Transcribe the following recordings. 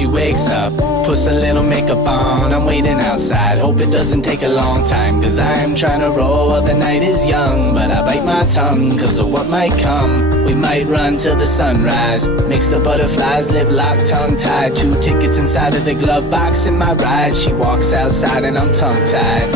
she wakes up, puts a little makeup on. I'm waiting outside, hope it doesn't take a long time, cause I'm trying to roll while the night is young. But I bite my tongue, cause of what might come. We might run till the sunrise, mix the butterflies, lip locked, tongue tied. 2 tickets inside of the glove box in my ride. She walks outside and I'm tongue tied.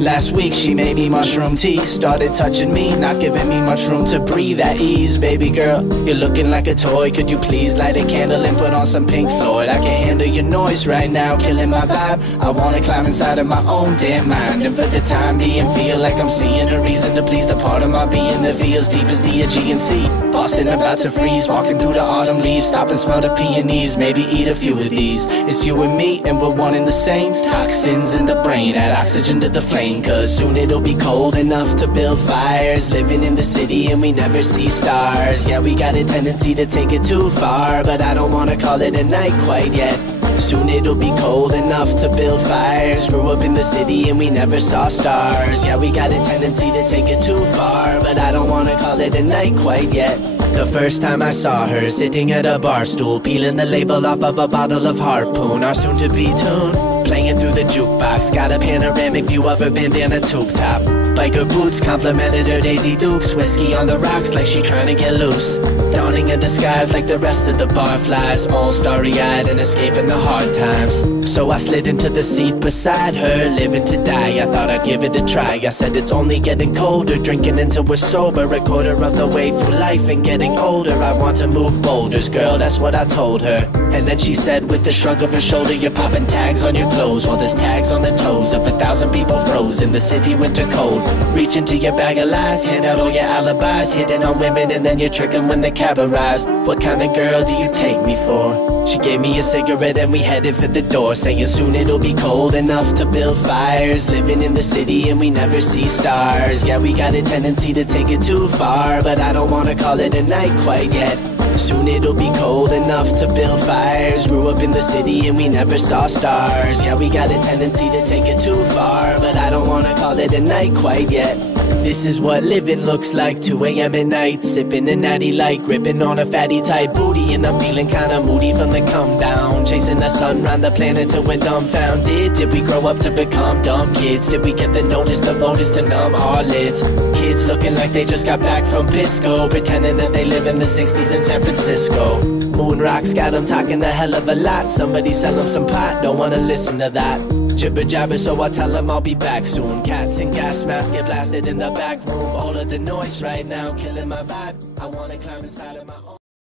Last week she made me mushroom tea, started touching me, not giving me much room to breathe at ease. Baby girl, you're looking like a toy, could you please light a candle and put on some Pink Floyd? I can't handle your noise right now, killing my vibe. I wanna climb inside of my own damn mind, and for the time being feel like I'm seeing a reason to please the part of my being that feels deep as the Aegean Sea. Boston about to freeze, walking through the autumn leaves, stop and smell the peonies, maybe eat a few of these. It's you and me and we're one and the same. Toxins in the brain, add oxygen to the flame, cause soon it'll be cold enough to build fires. Living in the city and we never see stars. Yeah, we got a tendency to take it too far, but I don't wanna call it a night quite yet. Soon it'll be cold enough to build fires. Grew up in the city and we never saw stars. Yeah, we got a tendency to take it too far, but I don't wanna call it a night quite yet. The first time I saw her sitting at a bar stool, peeling the label off of a bottle of Harpoon, our soon-to-be tune, playing through the jukebox. Got a panoramic view of her bandana tube top. Biker boots complimented her Daisy Dukes. Whiskey on the rocks like she trying to get loose. Donning a disguise like the rest of the barflies, all starry-eyed and escaping the hard times. So I slid into the seat beside her, living to die. I thought I'd give it a try. I said it's only getting colder, drinking until we're sober. A quarter of the way through life and getting older. I want to move boulders, girl, that's what I told her. And then she said with a shrug of her shoulder, you're popping tags on your clothes. Well, there's tags on the toes of 1,000 people froze in the city winter cold. Reach into your bag of lies, hand out all your alibis, hitting on women and then you trick them when the cab arrives. What kind of girl do you take me for? She gave me a cigarette and we headed for the door, saying soon it'll be cold enough to build fires. Living in the city and we never see stars. Yeah, we got a tendency to take it too far, but I don't wanna call it a night quite yet. Soon it'll be cold enough to build fires. Grew up in the city and we never saw stars. Yeah, we got a tendency to take it too far, but I don't wanna call it a night quite yet. This is what living looks like, 2 AM at night, sipping a natty light, gripping on a fatty tight booty, and I'm feeling kinda moody from the come down. Chasing the sun round the planet till we're dumbfounded. Did we grow up to become dumb kids? Did we get the notice, the voters to numb our lids? Kids looking like they just got back from Pisco, pretending that they live in the 60s in San Francisco. Moon rocks got them talking a hell of a lot. Somebody sell them some pot, don't wanna listen to that. Jibber jabber, so I tell them I'll be back soon. Cats and gas masks get blasted in the back room. All of the noise right now killing my vibe. I wanna climb inside of my own